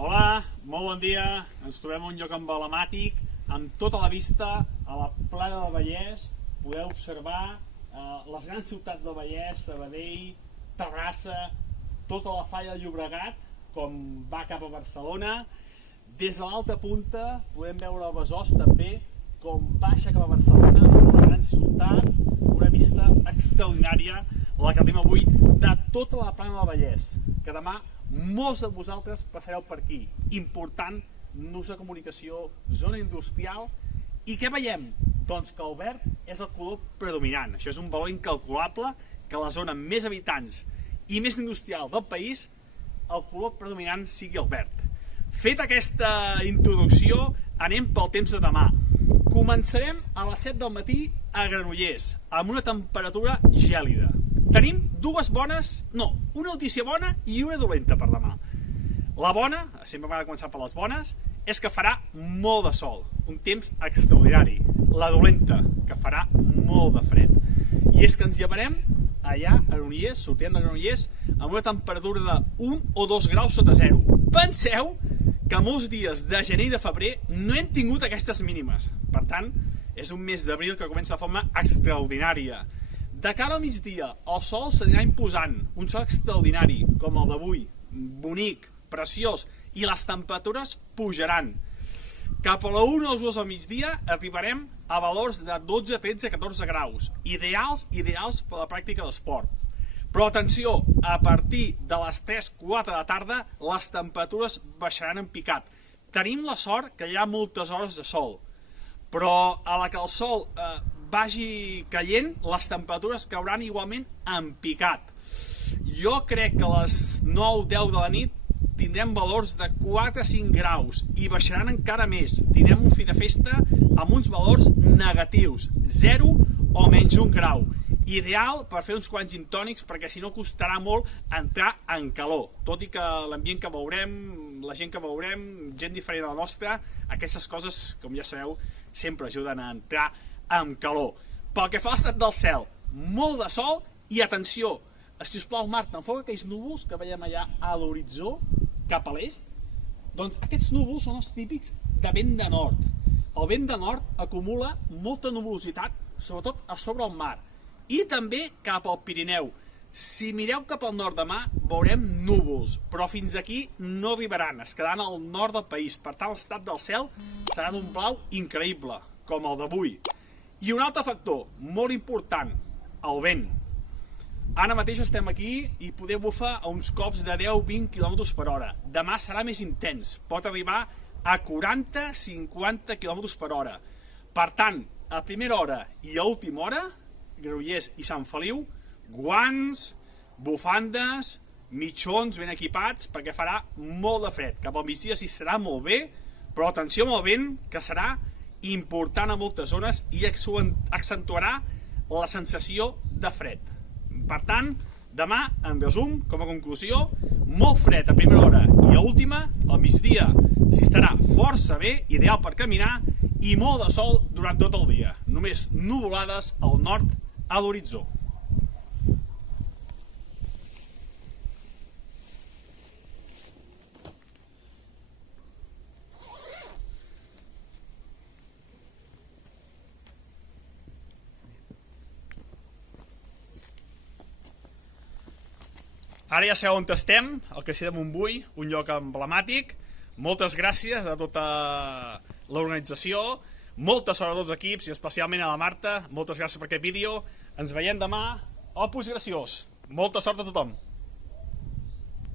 Hola, molt bon dia. Ens trobem en un lloc emblemàtic, amb tota la vista a la plana del Vallès. Podeu observar les grans ciutats del Vallès, Sabadell, Terrassa, tota la falla de Llobregat, com va cap a Barcelona. Des de l'alta punta podem veure el Besòs també, com baixa cap a Barcelona, una gran ciutat, una vista extraordinària, la que tenim avui, de tota la plana del Vallès, que demà molts de vosaltres passareu per aquí. Important, nus de comunicació, zona industrial. I què veiem? Doncs que el verd és el color predominant. Això és un valor incalculable, que la zona amb més habitants i més industrial del país, el color predominant sigui el verd. Feta aquesta introducció, anem pel temps de demà. Començarem a les 7 del matí a Granollers, amb una temperatura gèlida. Tenim una notícia bona i una dolenta per demà. La bona, sempre m'ha de començar per les bones, és que farà molt de sol, un temps extraordinari. La dolenta, que farà molt de fred. I és que ens llevarem allà a Granollers, sortirem de Granollers, amb una temperatura de 1 o 2 graus sota zero. Penseu que molts dies de gener i de febrer no hem tingut aquestes mínimes. Per tant, és un mes d'abril que comença de forma extraordinària. De cara al migdia, el sol s'anirà imposant, un sol extraordinari, com el d'avui, bonic, preciós, i les temperatures pujaran. Cap a la 1 o les 2 al migdia arribarem a valors de 12, 13, 14 graus, ideals per a la pràctica d'esport. Però atenció, a partir de les 3-4 de la tarda les temperatures baixaran en picat. Tenim la sort que hi ha moltes hores de sol, però a la que el sol vagi caient, les temperatures cauran igualment en picat. Jo crec que a les 9-10 de la nit tindrem valors de 4-5 graus i baixaran encara més. Tindrem un fi de festa amb uns valors negatius, 0 o menys 1 grau. Ideal per fer uns quants gin tònics, perquè si no costarà molt entrar en calor. Tot i que l'ambient que veurem, la gent que veurem, gent diferent de la nostra, aquestes coses, com ja sabeu, sempre ajuden a entrar en calor. Pel que fa a l'estat del cel, molt de sol i atenció, si us plau, Marta, enfoca aquells núvols que veiem allà a l'horitzó, cap a l'est. Doncs aquests núvols són els típics de vent de nord. El vent de nord acumula molta nuvolositat, sobretot a sobre el mar, i també cap al Pirineu. Si mireu cap al nord demà, veurem núvols, però fins aquí no arribaran, es quedaran al nord del país. Per tant, l'estat del cel serà d'un blau increïble, com el d'avui. I un altre factor, molt important, el vent. Ara mateix estem aquí i podeu bufar a uns cops de 10-20 km per hora. Demà serà més intens, pot arribar a 40-50 km per hora. Per tant, a primera hora i a última hora, Granollers i Sant Feliu, guants, bufandes, mitjons ben equipats, perquè farà molt de fred. Cap al migdia sí serà molt bé, però atenció amb el vent, que serà important a moltes zones i accentuarà la sensació de fred. Per tant, demà, en resum, com a conclusió, molt fred a primera hora i a última, al migdia s'hi estarà força bé, ideal per caminar, i molt de sol durant tot el dia. Només nuvolades al nord a l'horitzó. Ara ja sabeu on estem, al Castellar de Montbui, un lloc emblemàtic. Moltes gràcies a tota l'organització, molta sort a tots els equips i especialment a la Marta. Moltes gràcies per aquest vídeo. Ens veiem demà al Puig Graciós. Molta sort a tothom.